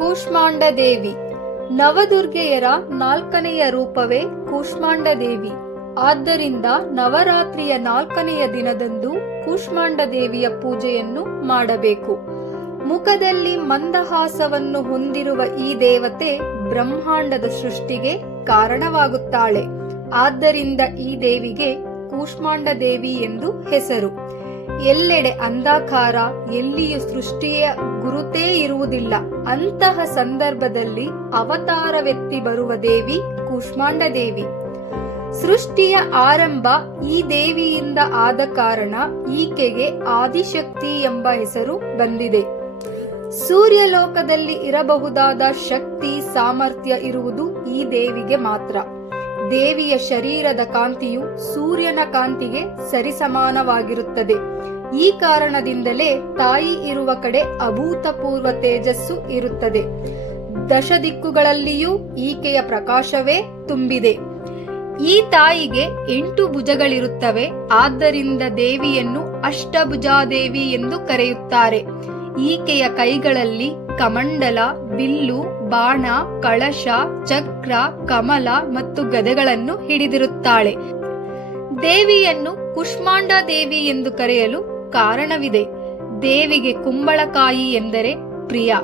ಕೂಷ್ಮಾಂಡ ದೇವಿ ನವದುರ್ಗೆಯರ ನಾಲ್ಕನೆಯ ರೂಪವೇ ಕೂಷ್ಮಾಂಡ ದೇವಿ ಆದ್ದರಿಂದ ನವರಾತ್ರಿಯ ನಾಲ್ಕನೆಯ ದಿನದಂದು ಕೂಷ್ಮಾಂಡ ದೇವಿಯ ಪೂಜೆಯನ್ನು ಮಾಡಬೇಕು. ಮುಖದಲ್ಲಿ ಮಂದಹಾಸವನ್ನು ಹೊಂದಿರುವ ಈ ದೇವತೆ ಬ್ರಹ್ಮಾಂಡದ ಸೃಷ್ಟಿಗೆ ಕಾರಣವಾಗುತ್ತಾಳೆ. ಆದ್ದರಿಂದ ಈ ದೇವಿಗೆ ಕೂಷ್ಮಾಂಡ ದೇವಿ ಎಂದು ಹೆಸರು. ಎಲ್ಲೆಡೆ ಅಂಧಕಾರ ಎಲ್ಲಿಯೂ ಸೃಷ್ಟಿಯ ಗುರುತೇ ಇರುವುದಿಲ್ಲ. ಅಂತಹ ಸಂದರ್ಭದಲ್ಲಿ ಅವತಾರವೆತ್ತಿ ಬರುವ ದೇವಿ ಕೂಷ್ಮಾಂಡ ದೇವಿ. ಸೃಷ್ಟಿಯ ಆರಂಭ ಈ ದೇವಿಯಿಂದ ಆದ ಕಾರಣ ಈಕೆಗೆ ಆದಿಶಕ್ತಿ ಎಂಬ ಹೆಸರು ಬಂದಿದೆ. ಸೂರ್ಯಲೋಕದಲ್ಲಿ ಇರಬಹುದಾದ ಶಕ್ತಿ ಸಾಮರ್ಥ್ಯ ಇರುವುದು ಈ ದೇವಿಗೆ ಮಾತ್ರ. ದೇವಿಯ ಶರೀರದ ಕಾಂತಿಯು ಸೂರ್ಯನ ಕಾಂತಿಗೆ ಸರಿಸಮಾನವಾಗಿರುತ್ತದೆ. ಈ ಕಾರಣದಿಂದಲೇ ತಾಯಿ ಇರುವ ಕಡೆ ಅಭೂತಪೂರ್ವ ತೇಜಸ್ಸು ಇರುತ್ತದೆ. ದಶ ದಿಕ್ಕುಗಳಲ್ಲಿಯೂ ಈಕೆಯ ಪ್ರಕಾಶವೇ ತುಂಬಿದೆ. ಈ ತಾಯಿಗೆ ಎಂಟು ಭುಜಗಳಿರುತ್ತವೆ. ಆದ್ದರಿಂದ ದೇವಿಯನ್ನು ಅಷ್ಟಭುಜಾದೇವಿ ಎಂದು ಕರೆಯುತ್ತಾರೆ. ಈಕೆಯ ಕೈಗಳಲ್ಲಿ ಕಮಂಡಲ, ಬಿಲ್ಲು, ಬಾಣ, ಕಳಶ, ಚಕ್ರ, ಕಮಲ ಮತ್ತು ಗದೆಗಳನ್ನು ಹಿಡಿದಿರುತ್ತಾಳೆ. ದೇವಿಯನ್ನು ಕುಷ್ಮಾಂಡ ದೇವಿ ಎಂದು ಕರೆಯಲು ಕಾರಣವಿದೆ. ದೇವಿಗೆ ಕುಂಬಳಕಾಯಿ ಎಂದರೆ ಪ್ರಿಯ.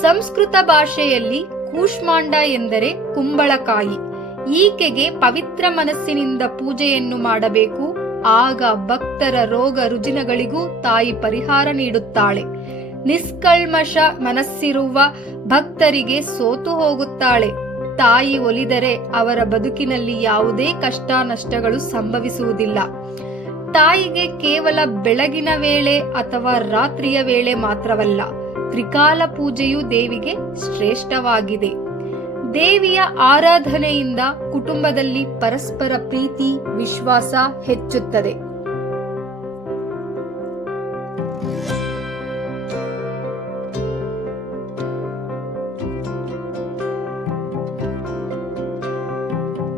ಸಂಸ್ಕೃತ ಭಾಷೆಯಲ್ಲಿ ಕೂಷ್ಮಾಂಡ ಎಂದರೆ ಕುಂಬಳಕಾಯಿ. ಈಕೆಗೆ ಪವಿತ್ರ ಮನಸ್ಸಿನಿಂದ ಪೂಜೆಯನ್ನು ಮಾಡಬೇಕು. ಆಗ ಭಕ್ತರ ರೋಗ ರುಜಿನಗಳಿಗೂ ತಾಯಿ ಪರಿಹಾರ ನೀಡುತ್ತಾಳೆ. ನಿಷ್ಕಲ್ಮಶ ಮನಸ್ಸಿರುವ ಭಕ್ತರಿಗೆ ಸೋತು ಹೋಗುತ್ತಾಳೆ. ತಾಯಿ ಒಲಿದರೆ ಅವರ ಬದುಕಿನಲ್ಲಿ ಯಾವುದೇ ಕಷ್ಟ ನಷ್ಟಗಳು ಸಂಭವಿಸುವುದಿಲ್ಲ. ತಾಯಿಗೆ ಕೇವಲ ಬೆಳಗಿನ ವೇಳೆ ಅಥವಾ ರಾತ್ರಿಯ ವೇಳೆ ಮಾತ್ರವಲ್ಲ, ತ್ರಿಕಾಲ ಪೂಜೆಯು ದೇವಿಗೆ ಶ್ರೇಷ್ಠವಾಗಿದೆ. ದೇವಿಯ ಆರಾಧನೆಯಿಂದ ಕುಟುಂಬದಲ್ಲಿ ಪರಸ್ಪರ ಪ್ರೀತಿ, ವಿಶ್ವಾಸ ಹೆಚ್ಚುತ್ತದೆ.